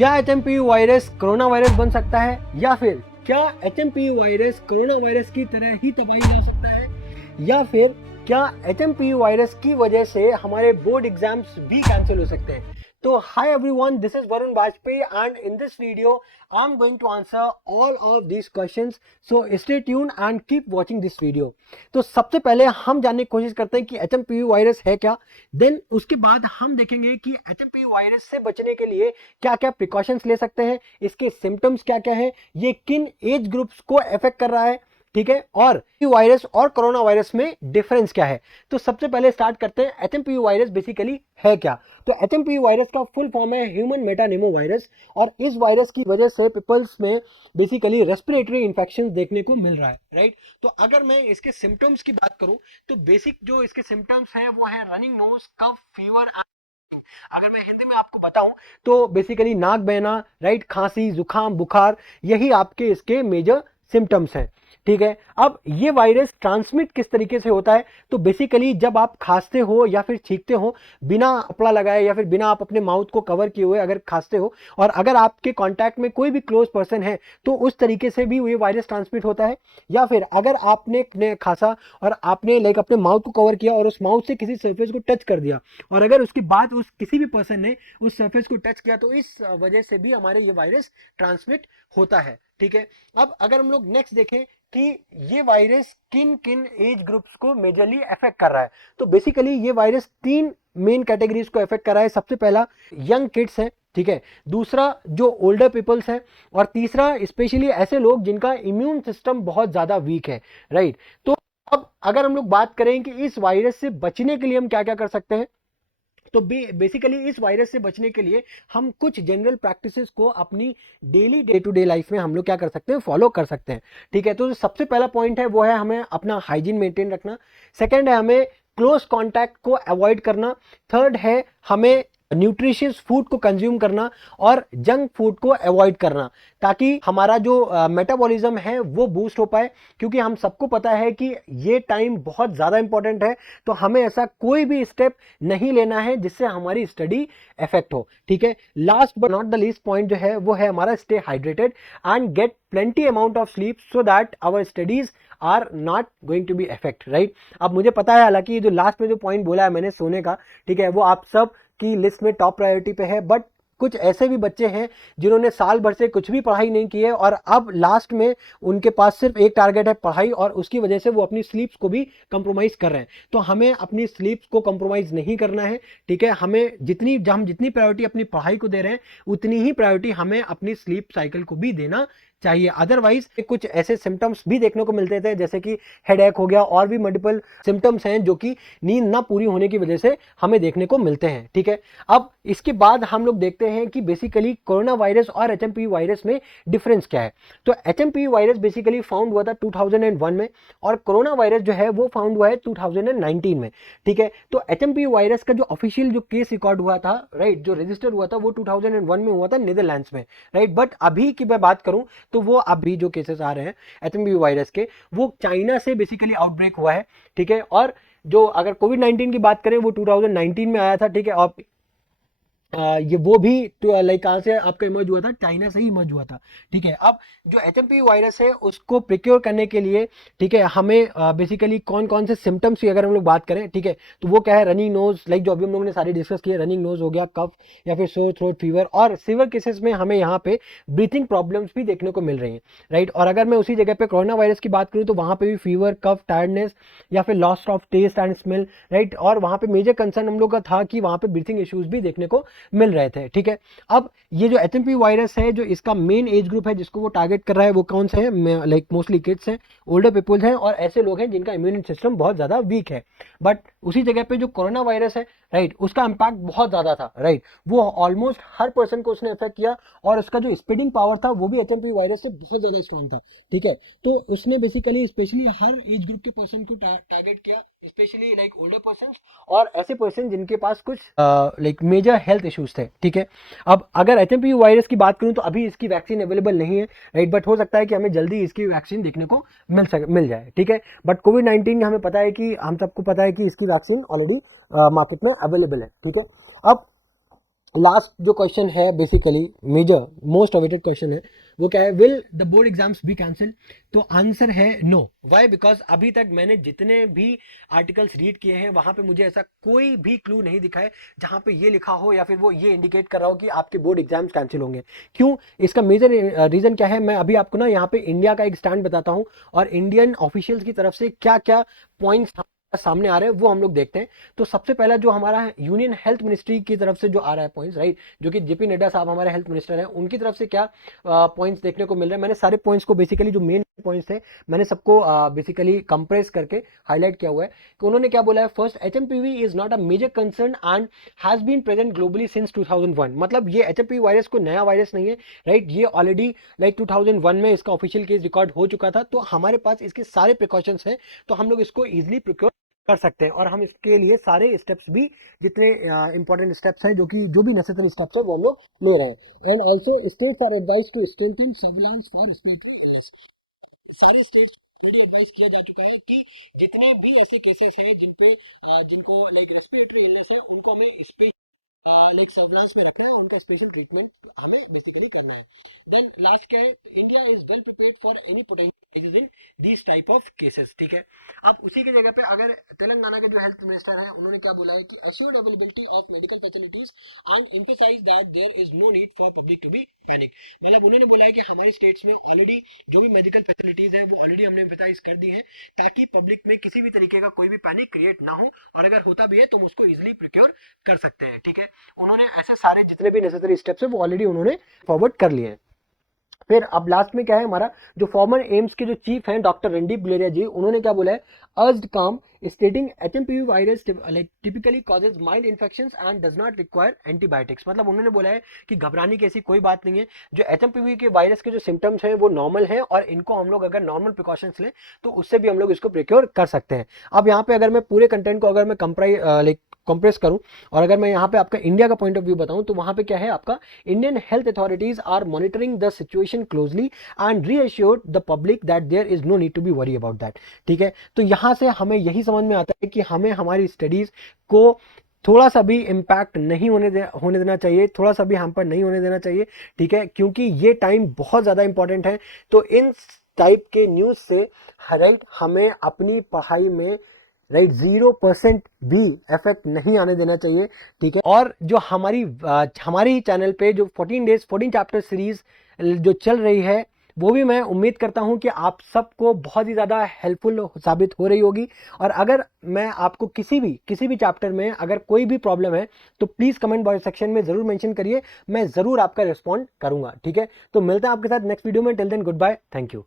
क्या HMPV virus corona virus बन सकता है, या फिर क्या HMPV वायरस कोरोना वायरस की तरह ही तबाही ला सकता है, या फिर क्या HMPV वायरस की वजह से हमारे बोर्ड एग्जाम्स भी कैंसिल हो सकते हैं। तो hi everyone, this is Varun Vajpayee and in this video I am going to answer all of these questions, so stay tune and keep watching this video. तो सबसे पहले हम जानने की कोशिश करते हैं कि HMPV वायरस है क्या, देन उसके बाद हम देखेंगे कि HMPV वायरस से बचने के लिए क्या क्या प्रिकॉशंस ले सकते हैं, इसके सिम्टम्स क्या क्या है, ये किन एज ग्रुप्स को अफेक्ट कर रहा है, ठीक है, और वायरस और कोरोना वायरस में डिफरेंस क्या है। तो सबसे पहले स्टार्ट करते हैं HMPV वायरस बेसिकली है क्या। तो HMPV वायरस का फुल फॉर्म है ह्यूमन मेटानेमो वायरस, और इस वायरस की वजह से पीपल्स में बेसिकली रेस्पिरेटरी इंफेक्शन देखने को मिल रहा है, राइट। तो अगर मैं इसके सिम्टम्स की बात करूं तो बेसिक जो इसके सिम्टम्स हैं वो है रनिंग नोज, कफ, फीवर। अगर मैं हिंदी में आपको बताऊं तो बेसिकली नाक बहना, राइट, खांसी, जुकाम, बुखार, यही आपके इसके मेजर सिम्टम्स हैं, ठीक है। अब ये वायरस ट्रांसमिट किस तरीके से होता है, तो बेसिकली जब आप खांसते हो या फिर छींकते हो बिना कपड़ा लगाए या फिर बिना आप अपने माउथ को कवर किए हुए अगर खांसते हो, और अगर आपके कांटेक्ट में कोई भी क्लोज पर्सन है तो उस तरीके से भी ये वायरस ट्रांसमिट होता है। या फिर अगर आपने खांसा और आपने लाइक अपने माउथ को कवर किया और उस माउथ से किसी सरफेस को टच कर दिया, और अगर उसके बाद उस किसी भी पर्सन ने उस सरफेस को टच किया, तो इस वजह से भी हमारे ये वायरस ट्रांसमिट होता है, ठीक है। अब अगर हम लोग नेक्स्ट देखें कि ये वायरस किन किन एज ग्रुप्स को मेजरली अफेक्ट कर रहा है, तो बेसिकली ये वायरस तीन मेन कैटेगरीज को अफेक्ट कर रहा है। सबसे पहला यंग किड्स है, ठीक है, दूसरा जो ओल्डर पीपल्स है, और तीसरा स्पेशली ऐसे लोग जिनका इम्यून सिस्टम बहुत ज्यादा वीक है, राइट। तो अब अगर हम लोग बात करें कि इस वायरस से बचने के लिए हम क्या क्या कर सकते हैं, तो बेसिकली इस वायरस से बचने के लिए हम कुछ जनरल प्रैक्टिसेस को अपनी daily day to day life में हम लोग क्या कर सकते हैं, फॉलो कर सकते हैं, ठीक है। तो सबसे पहला पॉइंट है वो है हमें अपना हाइजीन मेंटेन रखना। सेकंड है हमें क्लोज कांटेक्ट को अवॉइड करना। थर्ड है हमें न्यूट्रिशियस फूड को कंज्यूम करना और जंक फूड को अवॉइड करना, ताकि हमारा जो मेटाबॉलिज्म है वो बूस्ट हो पाए, क्योंकि हम सबको पता है कि ये टाइम बहुत ज़्यादा इंपॉर्टेंट है। तो हमें ऐसा कोई भी स्टेप नहीं लेना है जिससे हमारी स्टडी इफेक्ट हो, ठीक है। Last but not the least point जो है वो है हमारा stay hydrated and get plenty amount of sleep so that our studies are not going to be effect, right. अब मुझे पता है हालांकि ये जो लास्ट में जो पॉइंट बोला है मैंने सोने का, ठीक है, वो आप सब की लिस्ट में टॉप प्रायोरिटी पे है, बट कुछ ऐसे भी बच्चे हैं जिन्होंने साल भर से कुछ भी पढ़ाई नहीं की है और अब लास्ट में उनके पास सिर्फ एक टारगेट है पढ़ाई, और उसकी वजह से वो अपनी स्लीप्स को भी कंप्रोमाइज कर रहे हैं। तो हमें अपनी स्लीप्स को कंप्रोमाइज नहीं करना है, ठीक है। हम जितनी प्रायोरिटी अपनी पढ़ाई को दे रहे हैं उतनी ही प्रायोरिटी हमें अपनी स्लीप साइकिल को भी देना चाहिए। अदरवाइज कुछ ऐसे सिम्टम्स भी देखने को मिलते थे जैसे कि हेडेक हो गया, और भी मल्टीपल सिम्टम्स हैं जो कि नींद ना पूरी होने की वजह से हमें देखने को मिलते हैं, ठीक है। अब इसके बाद हम लोग देखते हैं कि बेसिकली कोरोना वायरस और HMPV वायरस में डिफरेंस क्या है। तो HMPV वायरस बेसिकली फाउंड हुआ था 2001 में, और कोरोना वायरस जो है वो फाउंड हुआ है 2019 में, ठीक है। तो HMPV वायरस का जो ऑफिशियल जो केस रिकॉर्ड हुआ था, राइट, जो रजिस्टर हुआ था वो 2001 में हुआ था नीदरलैंड्स में, राइट। बट अभी की मैं बात करूं तो वो अभी जो केसेस आ रहे हैं HMPV वायरस के, वो चाइना से बेसिकली आउटब्रेक हुआ है, ठीक है। और जो अगर कोविड-19 की बात करें वो 2019 में आया था, ठीक है। और ये वो भी लाइक कहाँ से आपका इमर्ज हुआ था, चाइना से ही इमर्ज हुआ था, ठीक है। अब जो HMPV वायरस है उसको प्रिक्योर करने के लिए, ठीक है, हमें बेसिकली कौन कौन से सिम्टम्स की अगर हम लोग बात करें, ठीक है, तो वो क्या है, रनिंग नोज, लाइक जो अभी हम लोगों ने सारी डिस्कस किए, रनिंग नोज हो गया, कफ या फिर सोर थ्रोट, फीवर, और सीवियर केसेस में हमें यहाँ पे ब्रीथिंग प्रॉब्लम्स भी देखने को मिल रही हैं, राइट। और अगर मैं उसी जगह पे कोरोना वायरस की बात करूँ तो वहाँ पे भी फीवर, कफ, टायर्डनेस या फिर loss of taste and smell, right. और वहाँ पे मेजर कंसर्न हम लोग का था कि वहाँ पे ब्रीथिंग इश्यूज भी देखने को मिल रहे थे, ठीक है। अब ये जो HMPV वायरस है, जो इसका मेन एज ग्रुप है जिसको वो टारगेट कर रहा है वो कौन से हैं, लाइक मोस्टली किड्स हैं, ओल्डर पीपल्स हैं, और ऐसे लोग हैं जिनका इम्यून सिस्टम बहुत ज्यादा वीक है। बट उसी जगह पे जो कोरोना वायरस है, राइट, उसका इंपैक्ट बहुत ज्यादा था, राइट। वो ऑलमोस्ट हर पर्सन को उसने अफेक्ट किया, और उसका जो स्प्रेडिंग पावर था वो भी HMPV वायरस से बहुत ज्यादा स्ट्रॉन्ग था, ठीक है। तो उसने बेसिकली स्पेशली हर एज ग्रुप के पर्सन को टारगेट किया, स्पेशली लाइक ओल्डर पर्सन और ऐसे पर्सन जिनके पास कुछ लाइक मेजर हेल्थ इश्यूज थे, ठीक है। अब अगर HMPV वायरस की बात करूं तो अभी इसकी वैक्सीन अवेलेबल नहीं है, राइट, बट हो सकता है कि हमें जल्दी इसकी वैक्सीन देखने को मिल जाए, ठीक है। बट कोविड-19 हमें पता है कि हम सबको पता है कि इसकी वैक्सीन ऑलरेडी मार्केट में अवेलेबल है, ठीक है। अब लास्ट जो क्वेश्चन है basically major most awaited question है, वो क्या है, will the board exams be cancel? तो आंसर है नो। वाई? बिकॉज अभी तक मैंने जितने भी आर्टिकल्स रीड किए हैं वहां पे मुझे ऐसा कोई भी क्लू नहीं दिखा है जहां पे ये लिखा हो या फिर वो ये इंडिकेट कर रहा हो कि आपके बोर्ड एग्जाम्स कैंसिल होंगे। क्यों? इसका मेजर रीजन क्या है, मैं अभी आपको ना यहाँ पे इंडिया का एक स्टैंड बताता हूँ और इंडियन ऑफिशियल्स की तरफ से क्या क्या पॉइंट्स सामने आ रहे हैं वो हम लोग देखते हैं। तो सबसे पहला जो हमारा यूनियन हेल्थ मिनिस्ट्री की तरफ से जो आ रहा है पॉइंट्स, राइट, जो कि जेपी नड्डा साहब हमारे हेल्थ मिनिस्टर हैं, उनकी तरफ से क्या पॉइंट्स देखने को मिल रहे हैं। मैंने सारे पॉइंट्स को बेसिकली जो मेन पॉइंट्स थे मैंने सबको बेसिकली कंप्रेस करके हाईलाइट किया हुआ है कि उन्होंने क्या बोला है। First, HMPV is not a major concern and has been present globally since 2001। मतलब ये एचएमपीवी वायरस कोई नया वायरस नहीं है, राइट, ये ऑलरेडी लाइक 2001 में इसका ऑफिशियल केस रिकॉर्ड हो चुका था। तो हमारे पास इसके सारे प्रिकॉशंस हैं, तो हम लोग इसको इजिली प्रिक्योर कर सकते हैं और हम इसके लिए सारे स्टेप्स भी, जितने इंपॉर्टेंट स्टेप्स हैं, जो भी नेसेसरी स्टेप्स है वो हम लोग ले रहे हैं। And also states are advise to strengthen surveillance for respiratory illness. सारे स्टेट्स ऑलरेडी एडवाइस किया जा चुका है कि जितने भी ऐसे केसेस हैं जिनको लाइक रेस्पिरेटरी इलनेस है उनको हमें लाइक सर्विलांस में रखना है, उनका स्पेशल ट्रीटमेंट हमें बेसिकली करना है। देन लास्ट क्या है, India is well prepared for any potential in this type of cases. ठीक है, अब उसी की जगह पे अगर तेलंगाना के जो हेल्थ मिनिस्टर हैं उन्होंने क्या बोला है कि assured availability of medical facilities and emphasize that there is no need for public to be panic। मतलब उन्होंने बोला है कि हमारी स्टेट्स में ऑलरेडी जो भी मेडिकल फैसिलिटीज है वो ऑलरेडी हमने एम्फेसाइज कर दी है ताकि पब्लिक में किसी भी तरीके का कोई भी पैनिक क्रिएट ना हो, और अगर होता भी है तो हम उसको इजिली प्रिक्योर कर सकते हैं। ठीक है, उन्होंने ऐसे सारे जितने भी नेसेसरी स्टेप्स है वो ऑलरेडी उन्होंने फॉरवर्ड कर लिए हैं। फिर अब लास्ट में क्या है, हमारा जो फॉर्मर एम्स के जो चीफ हैं डॉक्टर रणदीप गुलेरिया जी, उन्होंने क्या बोला है, अर्ज्ड काम स्टेटिंग HMPV virus like typically causes mild infections and does not require antibiotics. मतलब उन्होंने बोला है कि घबराने की ऐसी कोई बात नहीं है, जो एचएमपीवी के वायरस के जो सिम्टम्स हैं वो नॉर्मल हैं और इनको हम लोग अगर नॉर्मल प्रिकॉशंस लें तो उससे भी हम लोग इसको प्रिक्योर कर सकते हैं। अब यहाँ पे अगर मैं पूरे कंटेंट को अगर मैं कंप्रेस करूं और अगर मैं यहाँ पे आपका इंडिया का पॉइंट ऑफ व्यू बताऊं तो वहां पे क्या है, आपका Indian health authorities are monitoring the situation closely and reassured the public that there is no need to be worry about that. ठीक है, तो यहां से हमें यही समझ में आता है कि हमें हमारी स्टडीज को थोड़ा सा भी इम्पैक्ट नहीं होने देना चाहिए, थोड़ा सा भी हैम्पर नहीं होने देना चाहिए। ठीक है, क्योंकि ये टाइम बहुत ज़्यादा इंपॉर्टेंट है। तो इन टाइप के न्यूज़ से राइट हमें अपनी पढ़ाई में राइट 0% भी इफेक्ट नहीं आने देना चाहिए। ठीक है, और जो हमारी चैनल पे जो 14 चैप्टर सीरीज जो चल रही है वो भी मैं उम्मीद करता हूं कि आप सबको बहुत ही ज़्यादा हेल्पफुल साबित हो रही होगी। और अगर मैं आपको किसी भी चैप्टर में अगर कोई भी प्रॉब्लम है तो प्लीज़ कमेंट बॉक्स सेक्शन में ज़रूर मेंशन करिए, मैं ज़रूर आपका रिस्पॉन्ड करूंगा। ठीक है, तो मिलते हैं आपके साथ नेक्स्ट वीडियो में। Till then goodbye, thank you.